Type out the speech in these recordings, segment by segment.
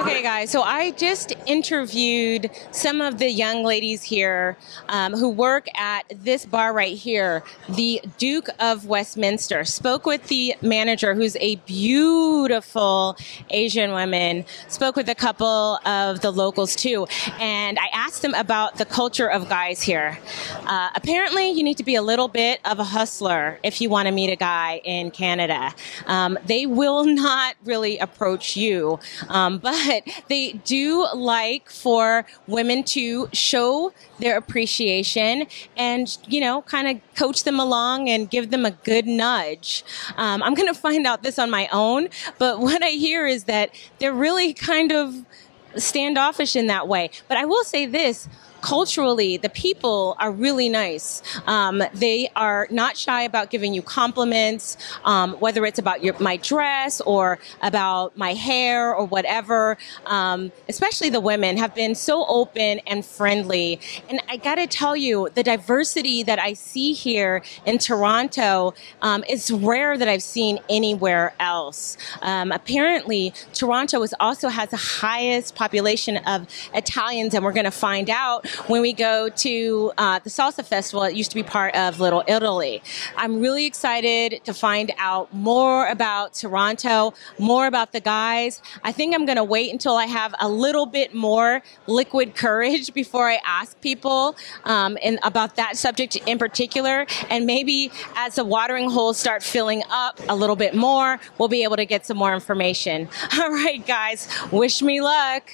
Okay, guys, so I just interviewed some of the young ladies here who work at this bar right here, the Duke of Westminster. Spoke with the manager, who's a beautiful Asian woman. Spoke with a couple of the locals, too. And I asked them about the culture of guys here. Apparently, you need to be a little bit of a hustler if you want to meet a guy in Canada. They will not really approach you, but they do like for women to show their appreciation and, you know, kind of coach them along and give them a good nudge. I'm going to find out this on my own, but what I hear is that they're really kind of standoffish in that way. But I will say this. Culturally, the people are really nice. They are not shy about giving you compliments, whether it's about my dress or about my hair or whatever. Especially the women have been so open and friendly. And I got to tell you, the diversity that I see here in Toronto is rare that I've seen anywhere else. Apparently, Toronto also has the highest population of Italians, and we're going to find out when we go to the Salsa Festival. It used to be part of Little Italy. I'm really excited to find out more about Toronto, more about the guys. I think I'm going to wait until I have a little bit more liquid courage before I ask people about that subject in particular. And maybe as the watering holes start filling up a little bit more, we'll be able to get some more information. All right, guys, wish me luck.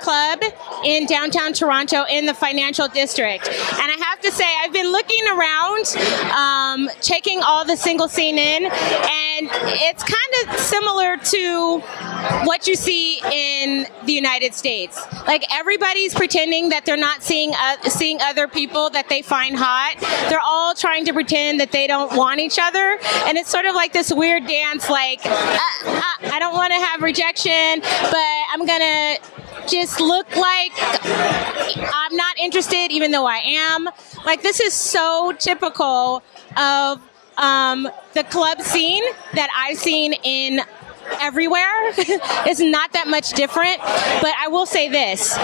Club in downtown Toronto in the financial district. And I have to say, I've been looking around, checking all the single scene in, and it's kind of similar to what you see in the United States. Like, everybody's pretending that they're not seeing other people that they find hot. They're all trying to pretend that they don't want each other. And it's sort of like this weird dance, like, I don't want to have rejection, but I'm going to just look like I'm not interested, even though I am. Like, this is so typical of the club scene that I've seen in everywhere. It's not that much different, but I will say this: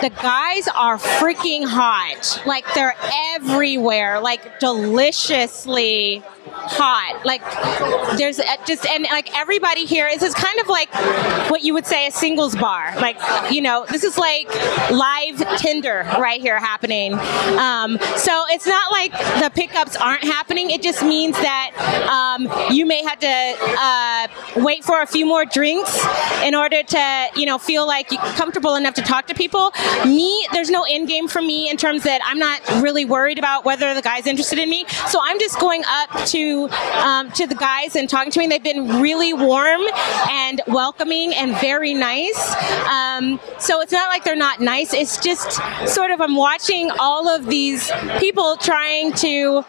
the guys are freaking hot. Like, they're everywhere, like deliciously hot. Like, there's and like everybody here, this is kind of like what you would say a singles bar. Like, you know, this is like live Tinder right here happening. So it's not like the pickups aren't happening. It just means that you may have to wait for a few more drinks in order to, you know, feel like you're comfortable enough to talk to people. There's no end game for me in terms that I'm not really worried about whether the guy's interested in me. So I'm just going up to the guys and talking to me. They've been really warm and welcoming and very nice. So it's not like they're not nice. It's just sort of, I'm watching all of these people trying to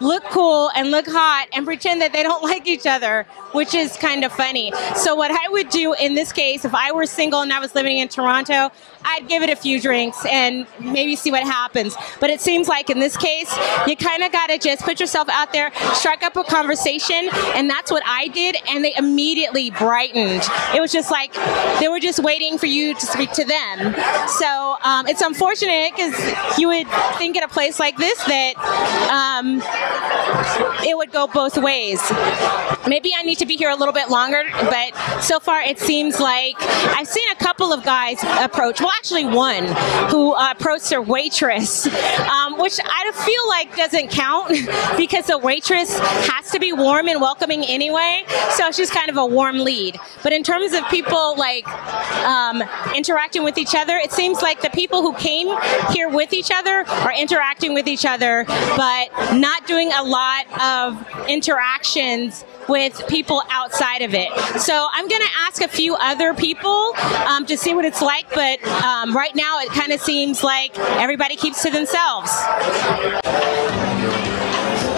look cool and look hot and pretend that they don't like each other, which is kind of funny. So what I would do in this case, if I were single and I was living in Toronto, I'd give it a few drinks and maybe see what happens. But it seems like in this case, you kind of got to just put yourself out there, strike up a conversation, and that's what I did, and they immediately brightened. It was just like they were just waiting for you to speak to them. So it's unfortunate, because you would think at a place like this that it would go both ways. Maybe I need to be here a little bit longer, but so far it seems like I've seen a couple of guys approach. Well, actually one who approached their waitress, which I feel like doesn't count because the waitress has to be warm and welcoming anyway. So it's just kind of a warm lead. But in terms of people like interacting with each other, it seems like the people who came here with each other are interacting with each other, but not doing a lot of interactions with people outside of it. So I'm going to ask a few other people to see what it's like, but right now it kind of seems like everybody keeps to themselves.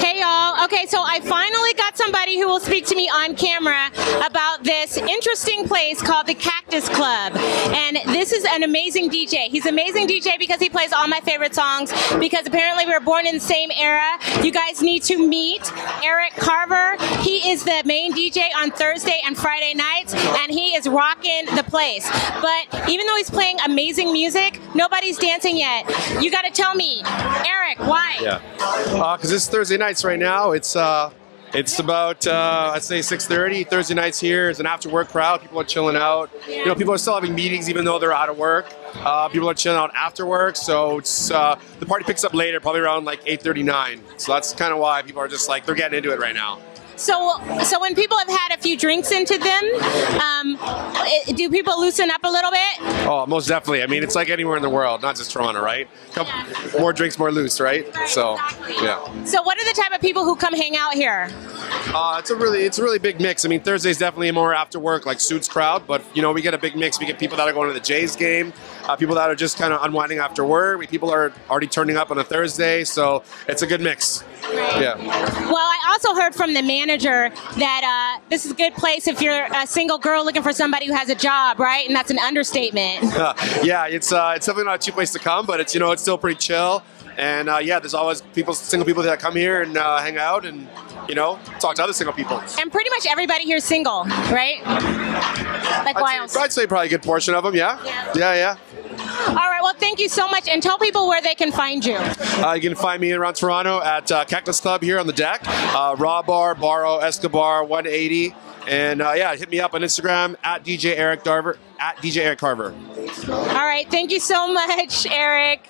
Hey y'all. Okay, so I finally got somebody who will speak to me on camera about this interesting place called the Cactus Club. And this is an amazing DJ. He's an amazing DJ because he plays all my favorite songs, because apparently we were born in the same era. You guys need to meet Eric Carver. He is the main DJ on Thursday and Friday nights, and he is rocking the place. But even though he's playing amazing music, nobody's dancing yet. You got to tell me, Eric, why? Yeah, because it's Thursday nights right now. It's about I'd say 6:30. Thursday nights here is an after-work crowd. People are chilling out. Yeah. You know, people are still having meetings even though they're out of work. People are chilling out after work, so it's the party picks up later, probably around like 8:39. So that's kind of why people are just like they're getting into it right now. So when people have had a few drinks into them, do people loosen up a little bit? Oh, most definitely. I mean, it's like anywhere in the world, not just Toronto, right? More drinks, more loose, right? So, exactly. Yeah. So what are the type of people who come hang out here? It's a really big mix. I mean, Thursday's definitely more after work, like suits crowd, but you know, we get a big mix. We get people that are going to the Jays game, people that are just kind of unwinding after work. People are already turning up on a Thursday, so it's a good mix. Right. Yeah. Well, I also heard from the manager that this is a good place if you're a single girl looking for somebody who has a job, right? And that's an understatement. Yeah, it's definitely not a cheap place to come, but it's it's still pretty chill. And yeah, there's always single people that come here and hang out and talk to other single people. And pretty much everybody here is single, right? Like Wiles. I'd say probably a good portion of them. Yeah. All right, well, thank you so much, and tell people where they can find you. You can find me around Toronto at Cactus Club here on the deck, Raw Bar, Barrow, Escobar, 180, and yeah, hit me up on Instagram at DJ Eric Carver, at DJ Eric Carver. All right, thank you so much, Eric.